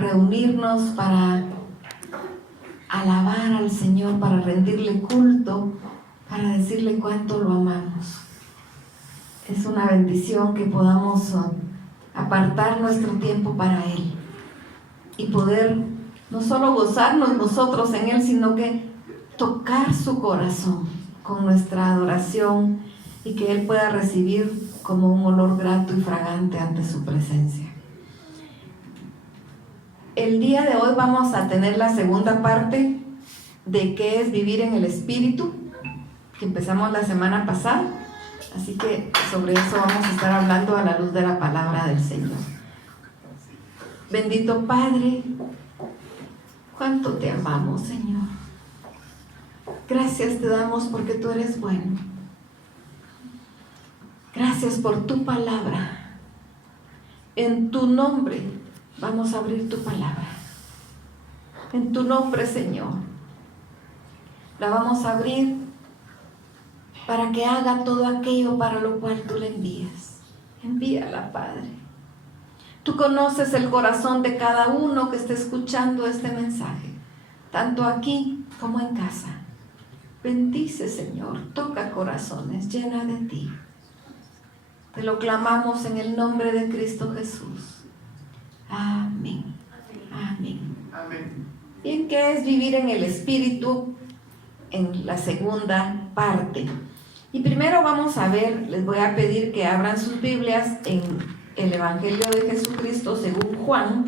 reunirnos para alabar al Señor, para rendirle culto, para decirle cuánto lo amamos. Es una bendición que podamos apartar nuestro tiempo para Él y poder no solo gozarnos nosotros en Él, sino que tocar su corazón con nuestra adoración y que Él pueda recibir como un olor grato y fragante ante su presencia. El día de hoy vamos a tener la segunda parte de qué es vivir en el Espíritu, que empezamos la semana pasada, así que sobre eso vamos a estar hablando a la luz de la palabra del Señor. Bendito Padre, cuánto te amamos, Señor. Gracias te damos porque tú eres bueno. Gracias por tu palabra. En tu nombre vamos a abrir tu palabra. En tu nombre, Señor. La vamos a abrir para que haga todo aquello para lo cual tú le envías. Envíala, Padre. Tú conoces el corazón de cada uno que esté escuchando este mensaje, tanto aquí como en casa. Bendice, Señor, toca corazones, llena de ti. Te lo clamamos en el nombre de Cristo Jesús. Amén. Amén. Amén. Bien, ¿qué es vivir en el Espíritu? En la segunda parte. Y primero vamos a ver, les voy a pedir que abran sus Biblias en el Evangelio de Jesucristo según Juan,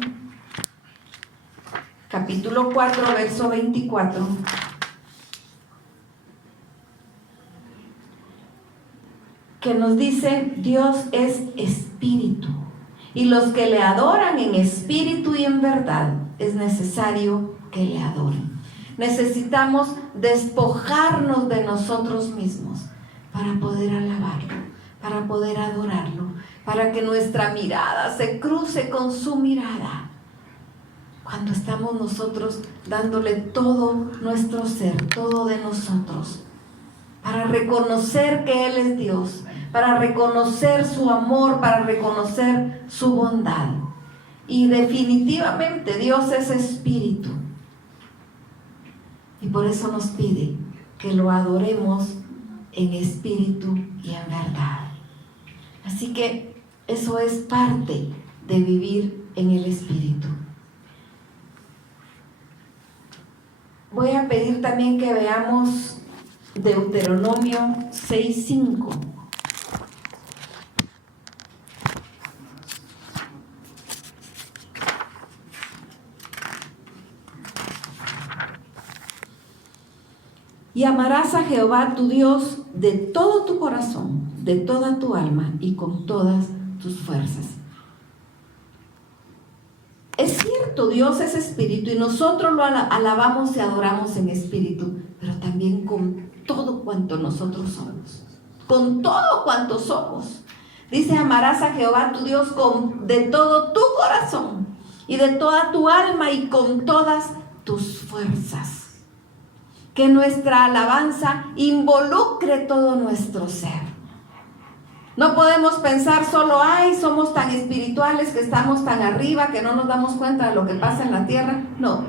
capítulo 4, verso 24. Que nos dice: Dios es espíritu, y los que le adoran en espíritu y en verdad, es necesario que le adoren. Necesitamos despojarnos de nosotros mismos para poder alabarlo, para poder adorarlo, para que nuestra mirada se cruce con su mirada. Cuando estamos nosotros dándole todo nuestro ser, todo de nosotros, para reconocer que Él es Dios, para reconocer su amor, para reconocer su bondad. Y definitivamente Dios es espíritu. Y por eso nos pide que lo adoremos en espíritu y en verdad. Así que eso es parte de vivir en el Espíritu. Voy a pedir también que veamos Deuteronomio 6:5. Y amarás a Jehová tu Dios de todo tu corazón, de toda tu alma y con todas tus fuerzas. Es cierto, Dios es espíritu y nosotros lo alabamos y adoramos en espíritu, pero también con todo cuanto nosotros somos, con todo cuanto somos. Dice: amarás a Jehová tu Dios de todo tu corazón y de toda tu alma y con todas tus fuerzas. Que nuestra alabanza involucre todo nuestro ser. No podemos pensar solo: ay, somos tan espirituales, que estamos tan arriba, que no nos damos cuenta de lo que pasa en la tierra. No,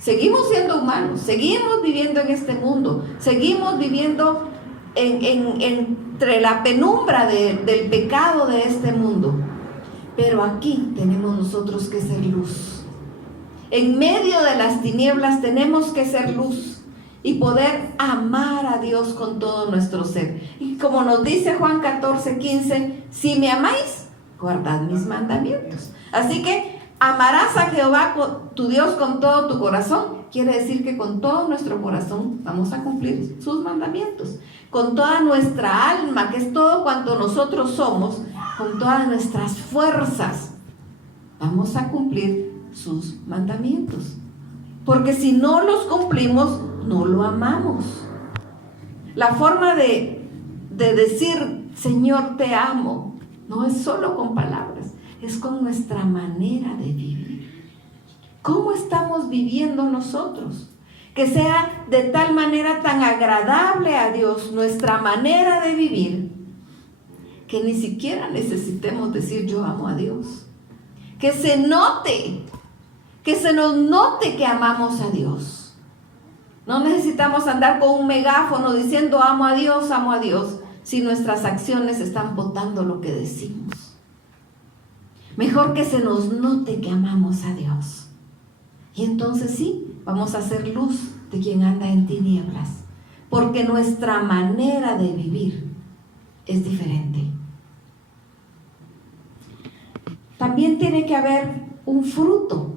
seguimos siendo humanos, seguimos viviendo en este mundo, seguimos viviendo entre la penumbra del pecado de este mundo. Pero aquí tenemos nosotros que ser luz. En medio de las tinieblas tenemos que ser luz y poder amar a Dios con todo nuestro ser. Y como nos dice Juan 14:15, si me amáis, guardad mis mandamientos. Así que amarás a Jehová tu Dios con todo tu corazón. Quiere decir que con todo nuestro corazón vamos a cumplir sus mandamientos. Con toda nuestra alma, que es todo cuanto nosotros somos, con todas nuestras fuerzas, vamos a cumplir sus mandamientos. Porque si no los cumplimos, no lo amamos. La forma de decir Señor te amo no es solo con palabras, es con nuestra manera de vivir. ¿Cómo estamos viviendo nosotros? Que sea de tal manera tan agradable a Dios nuestra manera de vivir, que ni siquiera necesitemos decir yo amo a Dios. Que se note que se nos note que amamos a Dios. No necesitamos andar con un megáfono diciendo amo a Dios, si nuestras acciones están botando lo que decimos. Mejor que se nos note que amamos a Dios. Y entonces sí, vamos a ser luz de quien anda en tinieblas, porque nuestra manera de vivir es diferente. También tiene que haber un fruto.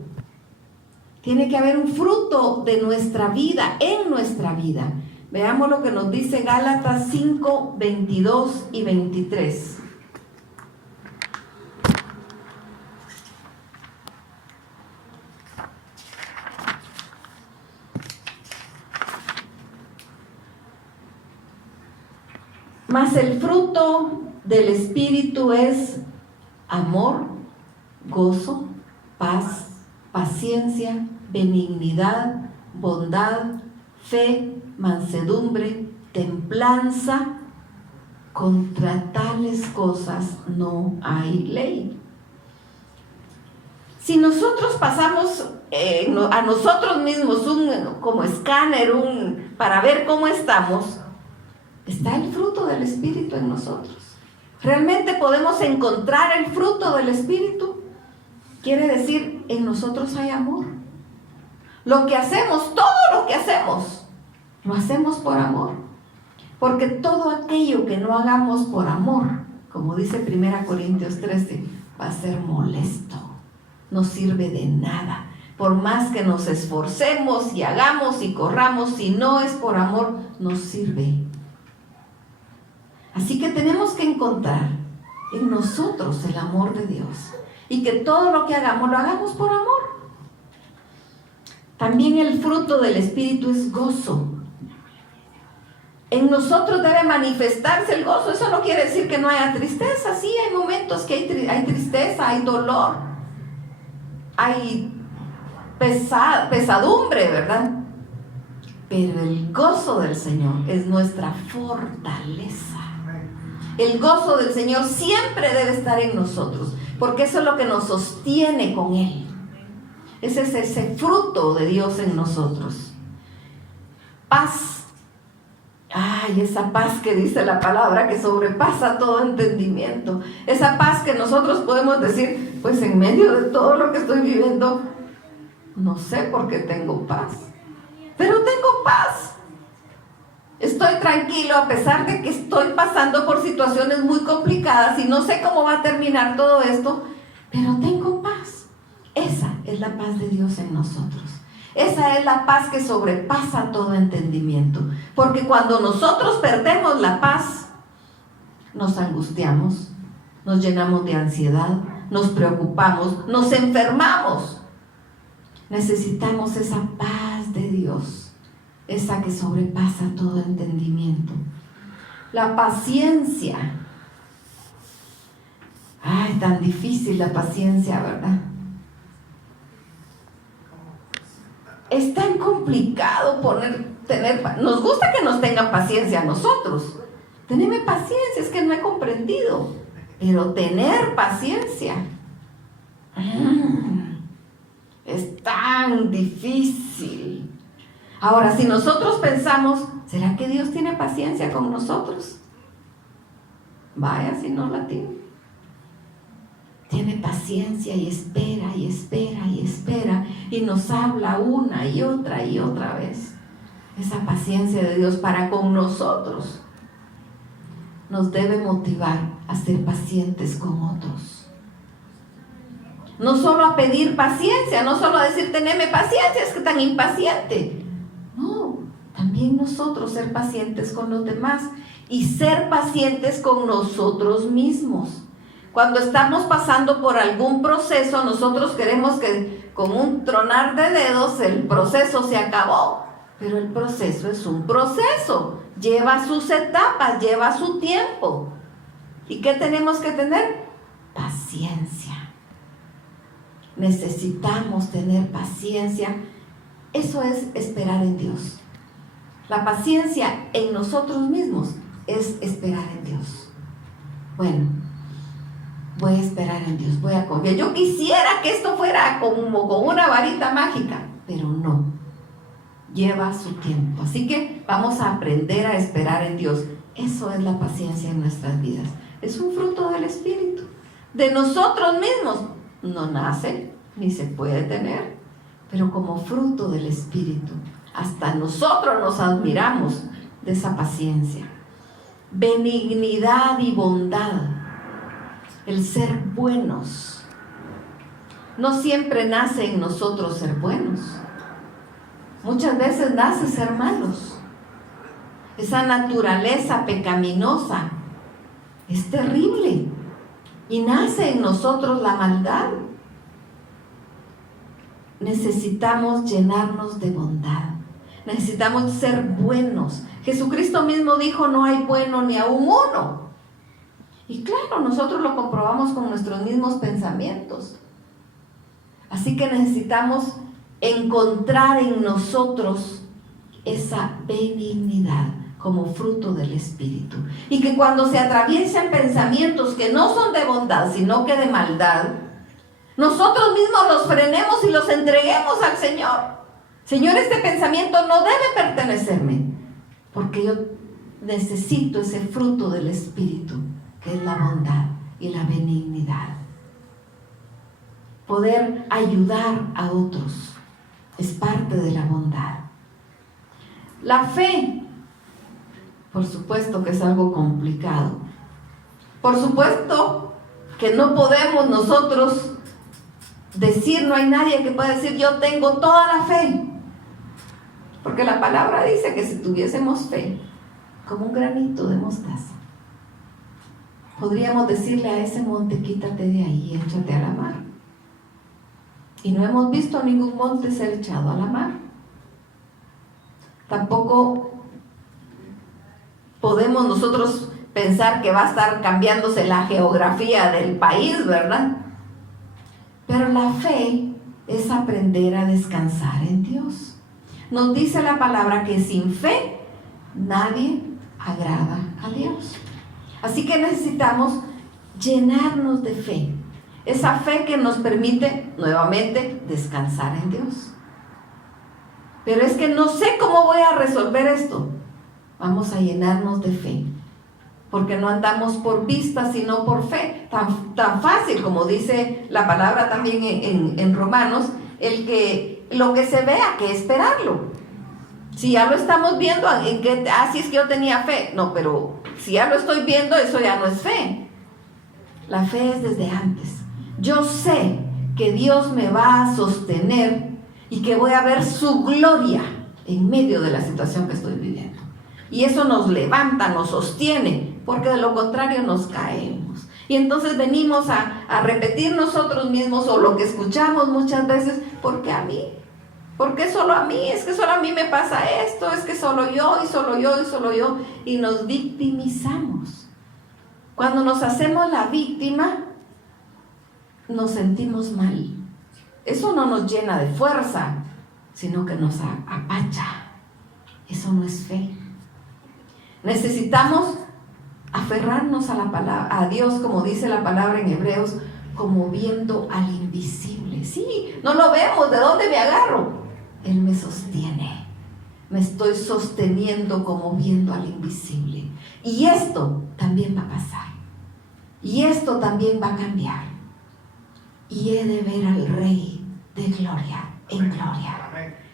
Tiene que haber un fruto de nuestra vida, en nuestra vida. Veamos lo que nos dice Gálatas 5, 22 y 23. Mas el fruto del Espíritu es amor, gozo, paz, paciencia, benignidad, bondad, fe, mansedumbre, templanza. Contra tales cosas no hay ley. Si nosotros pasamos a nosotros mismos como escáner para ver cómo estamos, está el fruto del Espíritu en nosotros. ¿Realmente podemos encontrar el fruto del Espíritu? Quiere decir, en nosotros hay amor. Lo que hacemos, todo lo que hacemos, lo hacemos por amor. Porque todo aquello que no hagamos por amor, como dice 1 Corintios 13, va a ser molesto. No sirve de nada. Por más que nos esforcemos y hagamos y corramos, si no es por amor, no sirve. Así que tenemos que encontrar en nosotros el amor de Dios y que todo lo que hagamos, lo hagamos por amor. También el fruto del Espíritu es gozo. En nosotros debe manifestarse el gozo. Eso no quiere decir que no haya tristeza. Sí, hay momentos que hay tristeza, hay dolor, hay pesadumbre, ¿verdad? Pero el gozo del Señor es nuestra fortaleza. El gozo del Señor siempre debe estar en nosotros, porque eso es lo que nos sostiene con Él. Ese es ese fruto de Dios en nosotros. Paz. Ay, esa paz que dice la palabra, que sobrepasa todo entendimiento. Esa paz que nosotros podemos decir, pues en medio de todo lo que estoy viviendo, no sé por qué tengo paz, pero tengo paz. Estoy tranquilo a pesar de que estoy pasando por situaciones muy complicadas y no sé cómo va a terminar todo esto, pero tengo paz. Esa es la paz de Dios en nosotros. Esa es la paz que sobrepasa todo entendimiento. Porque cuando nosotros perdemos la paz, nos angustiamos, nos llenamos de ansiedad, nos preocupamos, nos enfermamos. Necesitamos esa paz de Dios, esa que sobrepasa todo entendimiento. La paciencia. Ay, tan difícil la paciencia, ¿verdad? Es tan complicado nos gusta que nos tengan paciencia a nosotros. Tenerme paciencia, es que no he comprendido. Pero tener paciencia es tan difícil. Ahora, si nosotros pensamos, ¿será que Dios tiene paciencia con nosotros? Vaya si no la tiene. Tiene paciencia y espera y espera y espera y nos habla una y otra vez. Esa paciencia de Dios para con nosotros nos debe motivar a ser pacientes con otros. No solo a pedir paciencia, no solo a decir, teneme paciencia, es que tan impaciente. No, también nosotros ser pacientes con los demás y ser pacientes con nosotros mismos. Cuando estamos pasando por algún proceso, nosotros queremos que con un tronar de dedos el proceso se acabó. Pero el proceso es un proceso, lleva sus etapas, lleva su tiempo. ¿Y qué tenemos que tener? Paciencia. Necesitamos tener paciencia. Eso es esperar en Dios. La paciencia en nosotros mismos es esperar en Dios. Bueno, voy a esperar en Dios, voy a confiar. Yo quisiera que esto fuera como con una varita mágica, pero no, lleva su tiempo. Así que vamos a aprender a esperar en Dios. Eso es la paciencia en nuestras vidas. Es un fruto del Espíritu. De nosotros mismos no nace ni se puede tener, pero como fruto del Espíritu. Hasta nosotros nos admiramos de esa paciencia. Benignidad y bondad. El ser buenos. No siempre nace en nosotros ser buenos. Muchas veces nace ser malos. Esa naturaleza pecaminosa es terrible y nace en nosotros la maldad. Necesitamos llenarnos de bondad. Necesitamos ser buenos. Jesucristo mismo dijo: no hay bueno ni aun uno. Y claro, nosotros lo comprobamos con nuestros mismos pensamientos. Así que necesitamos encontrar en nosotros esa benignidad como fruto del Espíritu. Y que cuando se atraviesan pensamientos que no son de bondad, sino que de maldad, nosotros mismos los frenemos y los entreguemos al Señor. Señor, este pensamiento no debe pertenecerme, porque yo necesito ese fruto del Espíritu, que es la bondad y la benignidad. Poder ayudar a otros es parte de la bondad. La fe, por supuesto que es algo complicado. Por supuesto que no podemos nosotros decir, no hay nadie que pueda decir yo tengo toda la fe. Porque la palabra dice que si tuviésemos fe, como un granito de mostaza, podríamos decirle a ese monte, quítate de ahí y échate a la mar. Y no hemos visto ningún monte ser echado a la mar. Tampoco podemos nosotros pensar que va a estar cambiándose la geografía del país, ¿verdad? Pero la fe es aprender a descansar en Dios. Nos dice la palabra que sin fe nadie agrada a Dios. Así que necesitamos llenarnos de fe. Esa fe que nos permite nuevamente descansar en Dios. Pero es que no sé cómo voy a resolver esto. Vamos a llenarnos de fe. Porque no andamos por vista, sino por fe. Tan fácil como dice la palabra también en Romanos, lo que se vea, que esperarlo. Si ya lo estamos viendo, si es que yo tenía fe. No, pero si ya lo estoy viendo, eso ya no es fe. La fe es desde antes. Yo sé que Dios me va a sostener y que voy a ver su gloria en medio de la situación que estoy viviendo. Y eso nos levanta, nos sostiene, porque de lo contrario nos caemos. Y entonces venimos a repetir nosotros mismos o lo que escuchamos muchas veces, ¿por qué a mí? ¿Por qué solo a mí? Es que solo a mí me pasa esto, es que solo yo y solo yo y solo yo. Y nos victimizamos. Cuando nos hacemos la víctima, nos sentimos mal. Eso no nos llena de fuerza, sino que nos apacha. Eso no es fe. Necesitamos aferrarnos a la palabra, a Dios, como dice la palabra en Hebreos, como viendo al invisible. Sí, no lo vemos, ¿de dónde me agarro? Él me sostiene. Me estoy sosteniendo como viendo al invisible. Y esto también va a pasar. Y esto también va a cambiar. Y he de ver al Rey de gloria en gloria.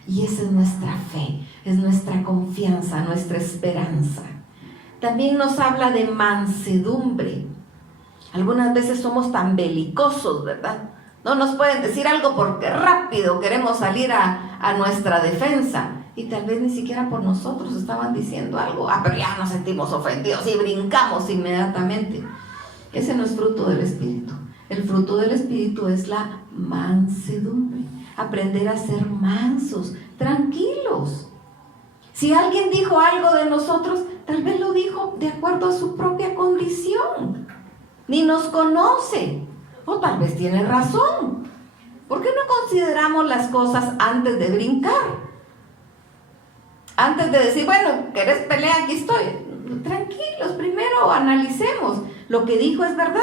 Y esa es nuestra fe, es nuestra confianza, nuestra esperanza. También nos habla de mansedumbre. Algunas veces somos tan belicosos, ¿verdad? No nos pueden decir algo porque rápido queremos salir a nuestra defensa. Y tal vez ni siquiera por nosotros estaban diciendo algo. Pero ya nos sentimos ofendidos y brincamos inmediatamente. Ese no es fruto del Espíritu. El fruto del Espíritu es la mansedumbre. Aprender a ser mansos, tranquilos. Si alguien dijo algo de nosotros, tal vez lo dijo de acuerdo a su propia condición. Ni nos conoce. O tal vez tiene razón. ¿Por qué no consideramos las cosas antes de brincar? Antes de decir, bueno, ¿querés pelear? Aquí estoy. Tranquilos, primero analicemos. ¿Lo que dijo es verdad?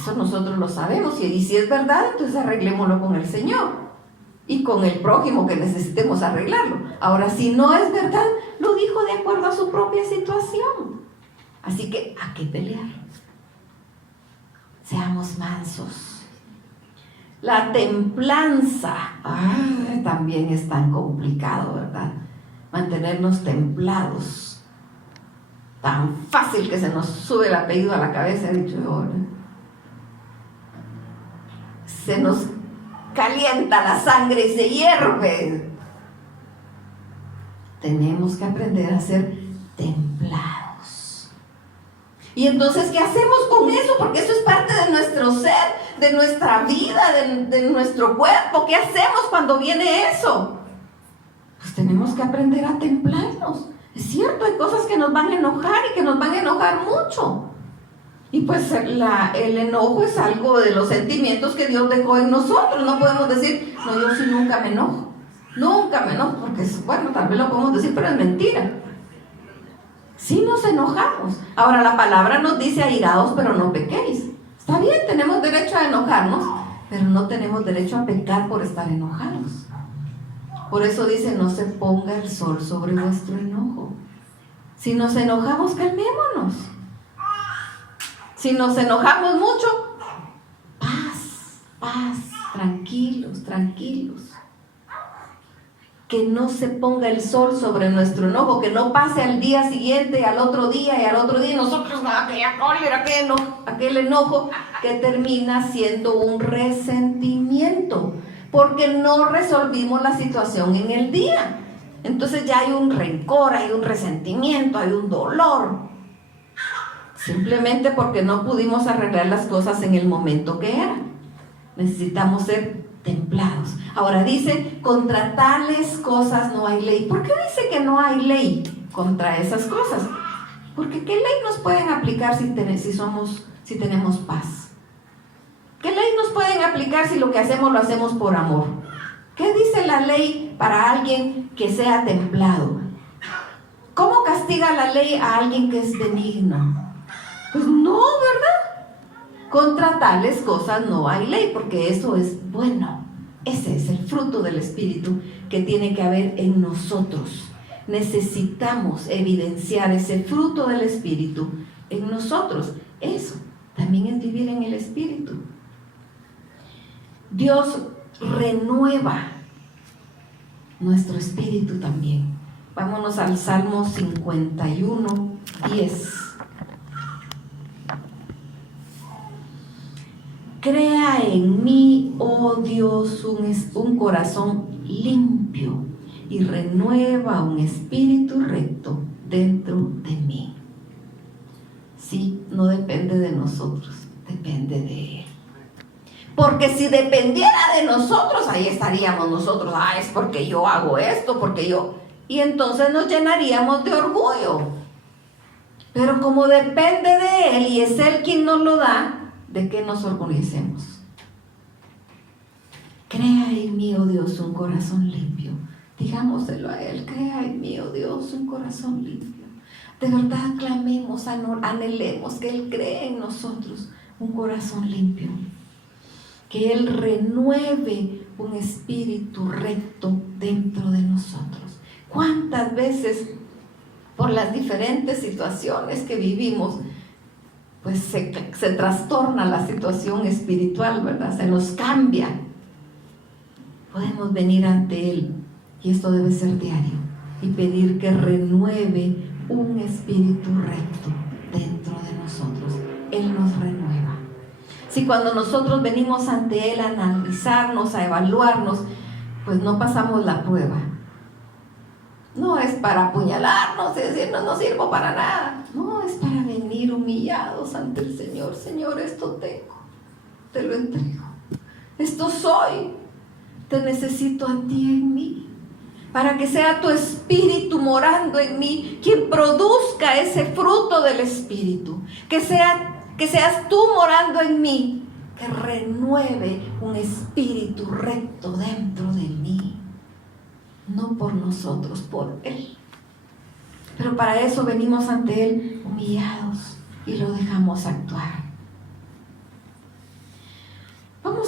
Eso nosotros lo sabemos, y si es verdad, entonces arreglémoslo con el Señor y con el prójimo que necesitemos arreglarlo. Ahora, si no es verdad, lo dijo de acuerdo a su propia situación. Así que, ¿a qué pelear? Seamos mansos. La templanza, también es tan complicado, ¿verdad? Mantenernos templados. Tan fácil que se nos sube el apellido a la cabeza, he dicho yo, ¿no? Se nos calienta la sangre y se hierve. Tenemos que aprender a ser templados. Y entonces, ¿qué hacemos con eso? Porque eso es parte de nuestro ser, de nuestra vida, de nuestro cuerpo. ¿Qué hacemos cuando viene eso? Pues tenemos que aprender a templarnos. Es cierto, hay cosas que nos van a enojar y que nos van a enojar mucho. Y pues el enojo es algo de los sentimientos que Dios dejó en nosotros. No podemos decir, no, yo sí nunca me enojo. Nunca me enojo, porque bueno, tal vez lo podemos decir, pero es mentira. Sí nos enojamos. Ahora la palabra nos dice airados, pero no pequéis. Está bien, tenemos derecho a enojarnos, pero no tenemos derecho a pecar por estar enojados. Por eso dice, no se ponga el sol sobre vuestro enojo. Si nos enojamos, calmémonos. Si nos enojamos mucho, paz, tranquilos. Que no se ponga el sol sobre nuestro enojo, que no pase al día siguiente, al otro día y al otro día, y nosotros aquella cólera, aquel enojo que termina siendo un resentimiento, porque no resolvimos la situación en el día. Entonces ya hay un rencor, hay un resentimiento, hay un dolor. Simplemente porque no pudimos arreglar las cosas en el momento que eran. Necesitamos ser templados. Ahora dice, contra tales cosas no hay ley. ¿Por qué dice que no hay ley contra esas cosas? Porque ¿qué ley nos pueden aplicar si tenemos paz? ¿Qué ley nos pueden aplicar si lo que hacemos lo hacemos por amor? ¿Qué dice la ley para alguien que sea templado? ¿Cómo castiga la ley a alguien que es benigno? Pues no, ¿verdad? Contra tales cosas no hay ley, porque eso es bueno. Ese es el fruto del Espíritu que tiene que haber en nosotros. Necesitamos evidenciar ese fruto del Espíritu en nosotros. Eso también es vivir en el Espíritu. Dios renueva nuestro espíritu también. Vámonos al Salmo 51, 10. Crea en mí, oh Dios, un corazón limpio y renueva un espíritu recto dentro de mí. Sí, no depende de nosotros, depende de Él. Porque si dependiera de nosotros, ahí estaríamos nosotros. Es porque yo hago esto, porque yo... Y entonces nos llenaríamos de orgullo. Pero como depende de Él y es Él quien nos lo da, ¿de qué nos orgullecemos? Crea en mí, oh Dios, un corazón limpio. Digámoselo a Él, crea en mí, oh Dios, un corazón limpio. De verdad clamemos, anhelemos que Él cree en nosotros un corazón limpio. Que Él renueve un espíritu recto dentro de nosotros. ¿Cuántas veces por las diferentes situaciones que vivimos, pues se trastorna la situación espiritual, ¿verdad? Se nos cambia. Podemos venir ante Él, y esto debe ser diario, y pedir que renueve un espíritu recto dentro de nosotros. Él nos renueva. Si cuando nosotros venimos ante Él a analizarnos, a evaluarnos, pues no pasamos la prueba. No es para apuñalarnos y decirnos no sirvo para nada. No, es para venir humillados ante el Señor. Señor, esto tengo, te lo entrego. Esto soy, te necesito a ti en mí. Para que sea tu Espíritu morando en mí, quien produzca ese fruto del Espíritu. Que seas tú morando en mí, que renueve un espíritu recto dentro de mí. No por nosotros, por Él. Pero para eso venimos ante Él humillados y lo dejamos actuar.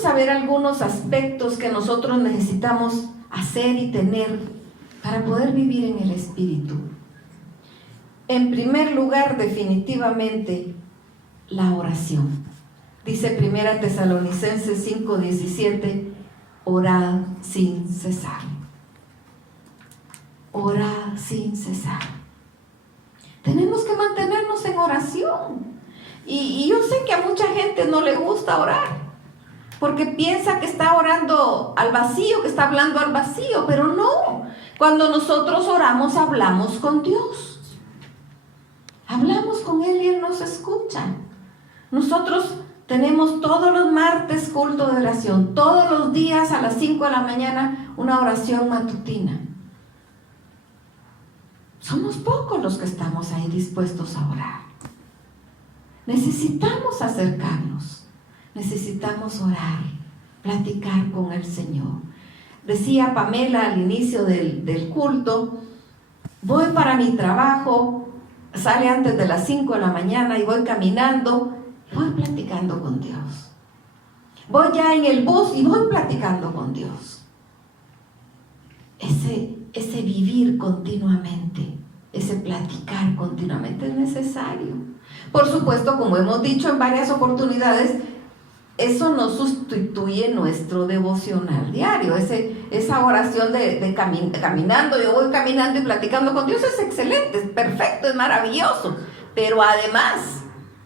vamos a ver algunos aspectos que nosotros necesitamos hacer y tener para poder vivir en el Espíritu. En primer lugar, definitivamente, la oración. Dice 1 Tesalonicenses 5:17, orad sin cesar. Orad sin cesar. Tenemos que mantenernos en oración. Y yo sé que a mucha gente no le gusta orar, porque piensa que está orando al vacío, que está hablando al vacío, pero no. Cuando nosotros oramos, hablamos con Dios. Hablamos con Él y Él nos escucha. Nosotros tenemos todos los martes culto de oración, todos los días a las 5 de la mañana una oración matutina. Somos pocos los que estamos ahí dispuestos a orar. Necesitamos acercarnos, necesitamos orar, platicar con el Señor. Decía Pamela al inicio del culto, voy para mi trabajo, sale antes de las 5 de la mañana y voy caminando, voy platicando con Dios. Voy ya en el bus y voy platicando con Dios. Ese vivir continuamente, ese platicar continuamente es necesario. Por supuesto, como hemos dicho en varias oportunidades, eso no sustituye nuestro devocional diario. Esa oración de caminando, yo voy caminando y platicando con Dios es excelente, es perfecto, es maravilloso. Pero además,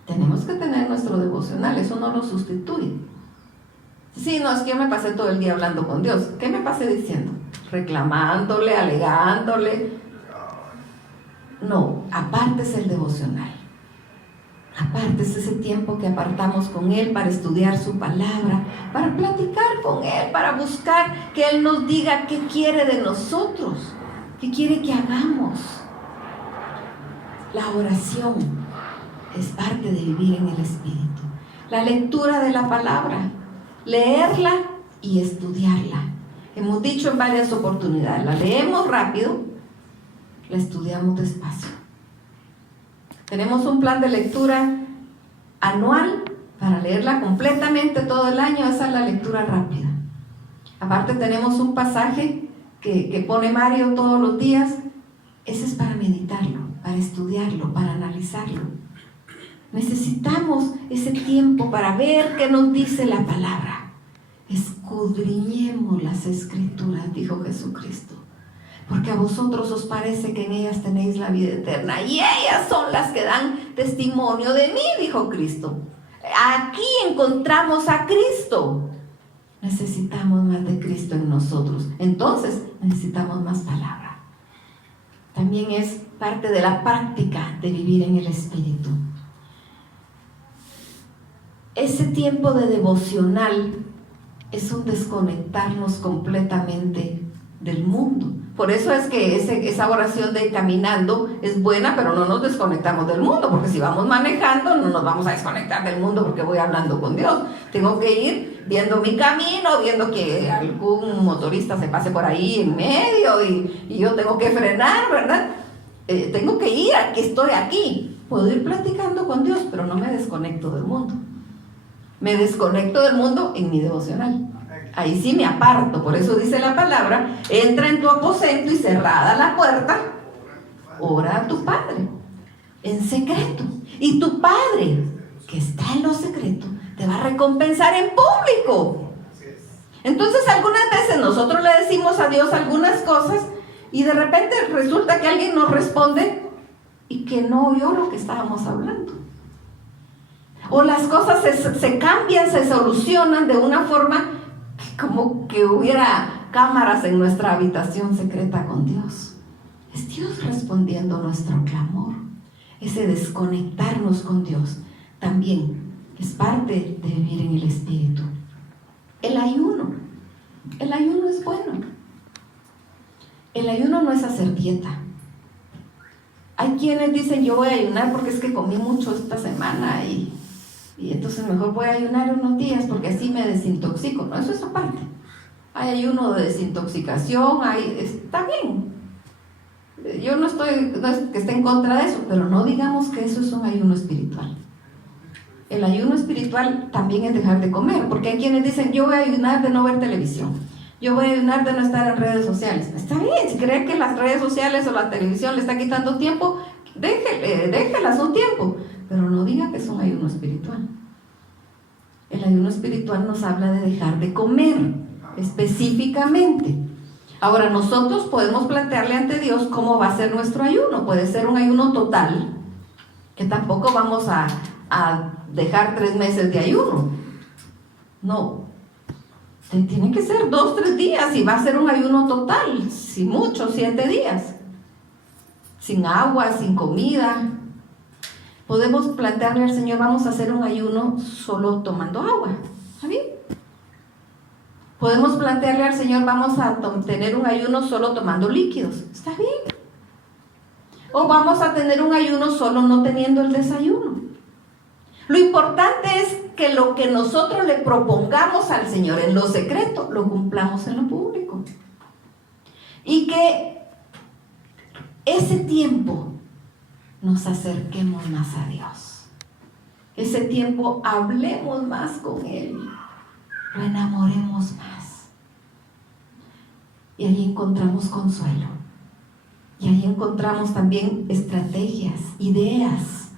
tenemos que tener nuestro devocional, eso no lo sustituye. Sí, no, es que yo me pasé todo el día hablando con Dios. ¿Qué me pasé diciendo? Reclamándole, alegándole. No, aparte es el devocional. Aparte es ese tiempo que apartamos con Él para estudiar su palabra, para platicar con Él, para buscar que Él nos diga qué quiere de nosotros, qué quiere que hagamos. La oración es parte de vivir en el Espíritu. La lectura de la palabra, leerla y estudiarla. Hemos dicho en varias oportunidades, la leemos rápido, la estudiamos despacio. Tenemos un plan de lectura anual para leerla completamente todo el año. Esa es la lectura rápida. Aparte tenemos un pasaje que pone Mario todos los días. Ese es para meditarlo, para estudiarlo, para analizarlo. Necesitamos ese tiempo para ver qué nos dice la palabra. Escudriñemos las Escrituras, dijo Jesucristo, porque a vosotros os parece que en ellas tenéis la vida eterna, y ellas son las que dan testimonio de mí, dijo Cristo. Aquí encontramos a Cristo. Necesitamos más de Cristo en nosotros. Entonces necesitamos más palabra. También es parte de la práctica de vivir en el Espíritu. Ese tiempo de devocional es un desconectarnos completamente del mundo. Por eso es que esa oración de caminando es buena, pero no nos desconectamos del mundo, porque si vamos manejando no nos vamos a desconectar del mundo porque voy hablando con Dios. Tengo que ir viendo mi camino, viendo que algún motorista se pase por ahí en medio y yo tengo que frenar, ¿verdad? Tengo que ir, aquí estoy aquí. Puedo ir platicando con Dios, pero no me desconecto del mundo. Me desconecto del mundo en mi devocional. Ahí sí me aparto. Por eso dice la palabra: entra en tu aposento y cerrada la puerta, ora a tu Padre en secreto. Y tu Padre, que está en lo secreto, te va a recompensar en público. Entonces algunas veces nosotros le decimos a Dios algunas cosas y de repente resulta que alguien nos responde y que no oyó lo que estábamos hablando. O las cosas se cambian, se solucionan de una forma como que hubiera cámaras en nuestra habitación secreta con Dios. Es Dios respondiendo nuestro clamor. Ese desconectarnos con Dios también es parte de vivir en el Espíritu. El ayuno es bueno. El ayuno no es hacer dieta. Hay quienes dicen: yo voy a ayunar porque es que comí mucho esta semana y entonces mejor voy a ayunar unos días porque así me desintoxico. No, eso es aparte. Hay ayuno de desintoxicación, está bien. Yo no es que esté en contra de eso, pero no digamos que eso es un ayuno espiritual. el ayuno espiritual también es dejar de comer, porque hay quienes dicen, yo voy a ayunar de no ver televisión, yo voy a ayunar de no estar en redes sociales. Está bien, si cree que las redes sociales o la televisión le está quitando tiempo, déjelas un tiempo, pero no diga que es un ayuno espiritual. El ayuno espiritual nos habla de dejar de comer específicamente. Ahora nosotros podemos plantearle ante Dios cómo va a ser nuestro ayuno. Puede ser un ayuno total, que tampoco vamos a dejar 3 meses de ayuno. No, tiene que ser 2, 3 días y va a ser un ayuno total, si mucho, 7 días, sin agua, sin comida. Podemos plantearle al Señor, vamos a hacer un ayuno solo tomando agua. ¿Está bien? Podemos plantearle al Señor, vamos a tener un ayuno solo tomando líquidos. ¿Está bien? O vamos a tener un ayuno solo no teniendo el desayuno. Lo importante es que lo que nosotros le propongamos al Señor en lo secreto, lo cumplamos en lo público. Y que ese tiempo nos acerquemos más a Dios. Ese tiempo hablemos más con Él. Lo enamoremos más. Y ahí encontramos consuelo. Y ahí encontramos también estrategias, ideas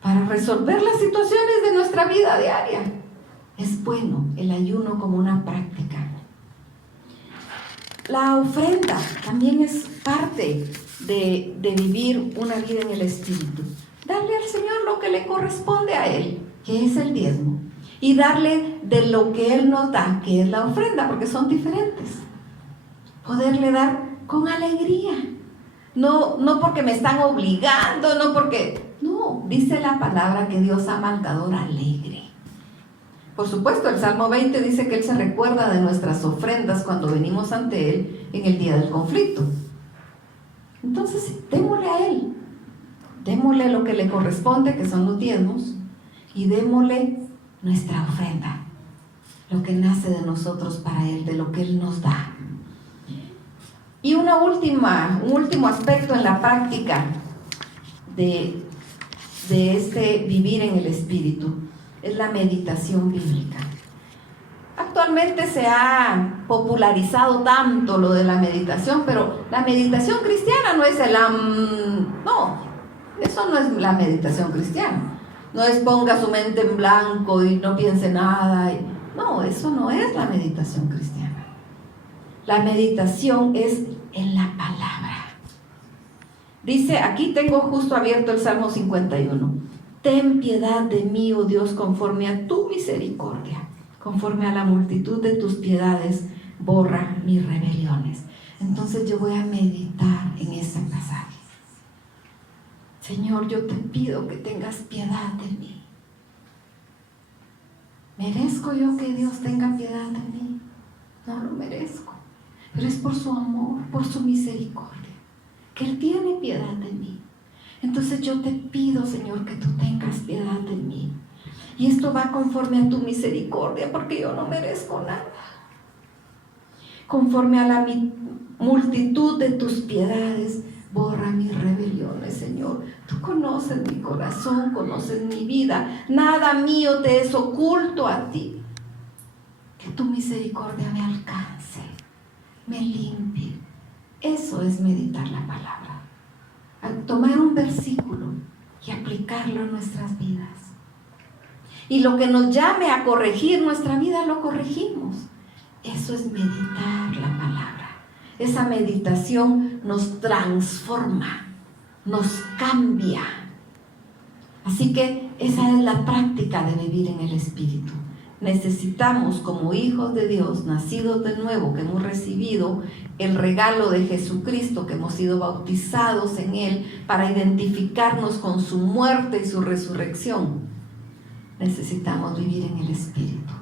para resolver las situaciones de nuestra vida diaria. Es bueno el ayuno como una práctica. La ofrenda también es parte de vivir una vida en el Espíritu. Darle al Señor lo que le corresponde a Él, que es el diezmo. Y darle de lo que Él nos da, que es la ofrenda, porque son diferentes. Poderle dar con alegría. No porque me están obligando, no porque... No, dice la palabra que Dios ama al dador alegre. Por supuesto, el Salmo 20 dice que Él se recuerda de nuestras ofrendas cuando venimos ante Él en el día del conflicto. Entonces, démosle a Él. Démosle lo que le corresponde, que son los diezmos, y démosle nuestra ofrenda, lo que nace de nosotros para Él, de lo que Él nos da. Y un último aspecto en la práctica de este vivir en el Espíritu es la meditación bíblica. Actualmente se ha popularizado tanto lo de la meditación, pero la meditación cristiana no es no, eso no es la meditación cristiana. No es ponga su mente en blanco y no piense nada. No, eso no es la meditación cristiana. La meditación es en la palabra. Dice, aquí tengo justo abierto el Salmo 51. Ten piedad de mí, oh Dios, conforme a tu misericordia. Conforme a la multitud de tus piedades, borra mis rebeliones. Entonces yo voy a meditar en este pasaje. Señor, yo te pido que tengas piedad de mí. ¿Merezco yo que Dios tenga piedad de mí? No lo merezco. Pero es por su amor, por su misericordia, que Él tiene piedad de mí. Entonces yo te pido, Señor, que tú tengas piedad de mí. Y esto va conforme a tu misericordia, porque yo no merezco nada. Conforme a la multitud de tus piedades, borra mis rebeliones, Señor. Tú conoces mi corazón, conoces mi vida. Nada mío te es oculto a ti. Que tu misericordia me alcance, me limpie. Eso es meditar la palabra. Al tomar un versículo y aplicarlo en nuestras vidas. Y lo que nos llame a corregir nuestra vida, lo corregimos. Eso es meditar la palabra. Esa meditación nos transforma, nos cambia. Así que esa es la práctica de vivir en el Espíritu. Necesitamos, como hijos de Dios, nacidos de nuevo, que hemos recibido el regalo de Jesucristo, que hemos sido bautizados en Él para identificarnos con su muerte y su resurrección, necesitamos vivir en el Espíritu.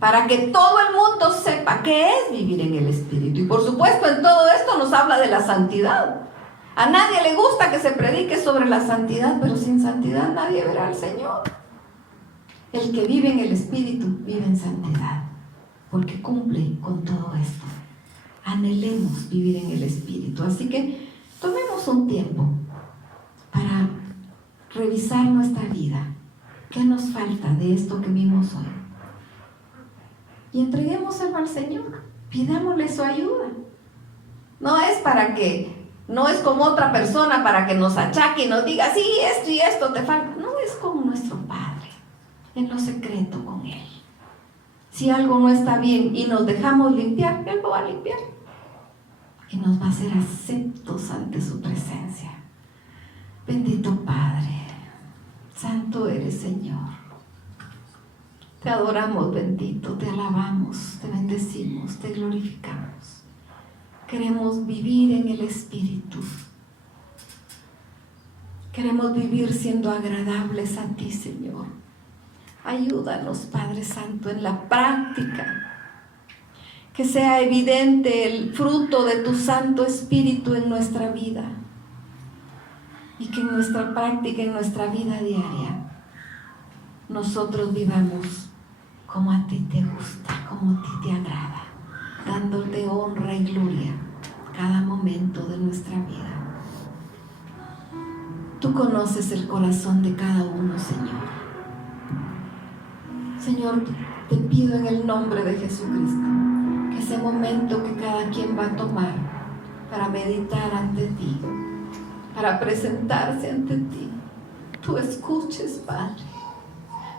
Para que todo el mundo sepa qué es vivir en el Espíritu. Y por supuesto, en todo esto nos habla de la santidad. A nadie le gusta que se predique sobre la santidad, pero sin santidad nadie verá al Señor. El que vive en el Espíritu vive en santidad, porque cumple con todo esto. Anhelemos vivir en el Espíritu. Así que tomemos un tiempo para revisar nuestra vida, ¿Qué nos falta de esto que vimos hoy? Y entreguémoselo al Señor. Pidámosle su ayuda. No es como otra persona para que nos achaque y nos diga, sí, esto y esto te falta. No, es con nuestro Padre, en lo secreto con Él. Si algo no está bien y nos dejamos limpiar, Él lo va a limpiar. Y nos va a hacer aceptos ante su presencia. Bendito Padre, santo eres, Señor. Te adoramos, bendito, te alabamos, te bendecimos, te glorificamos. Queremos vivir en el Espíritu. Queremos vivir siendo agradables a ti, Señor. Ayúdanos, Padre Santo, en la práctica. Que sea evidente el fruto de tu Santo Espíritu en nuestra vida. Y que en nuestra práctica, en nuestra vida diaria, nosotros vivamos como a ti te gusta, como a ti te agrada, dándote honra y gloria cada momento de nuestra vida. Tú conoces el corazón de cada uno, Señor. Señor, te pido en el nombre de Jesucristo que ese momento que cada quien va a tomar para meditar ante ti, para presentarse ante ti, tú escuches, Padre.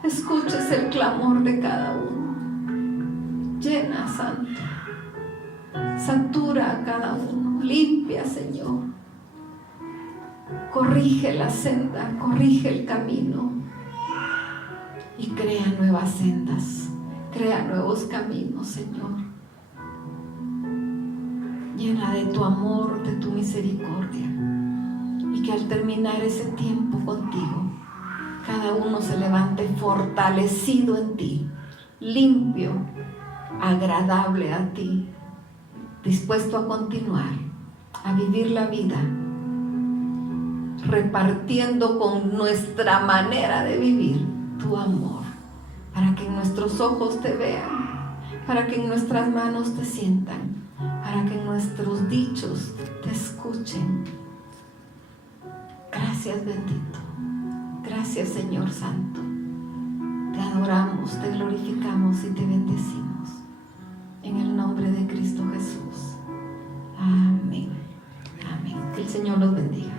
Escuches el clamor de cada uno. Llena, Santo. Satura a cada uno. Limpia, Señor. Corrige la senda, corrige el camino. Y crea nuevas sendas. Crea nuevos caminos, Señor. Llena de tu amor, de tu misericordia. Y que al terminar ese tiempo contigo, cada uno se levante fortalecido en ti, limpio, agradable a ti, dispuesto a continuar, a vivir la vida, repartiendo con nuestra manera de vivir tu amor, para que en nuestros ojos te vean, para que en nuestras manos te sientan, para que en nuestros dichos te escuchen. Gracias, bendito. Gracias, Señor Santo. Te adoramos, te glorificamos y te bendecimos. En el nombre de Cristo Jesús. Amén. Amén. Que el Señor los bendiga.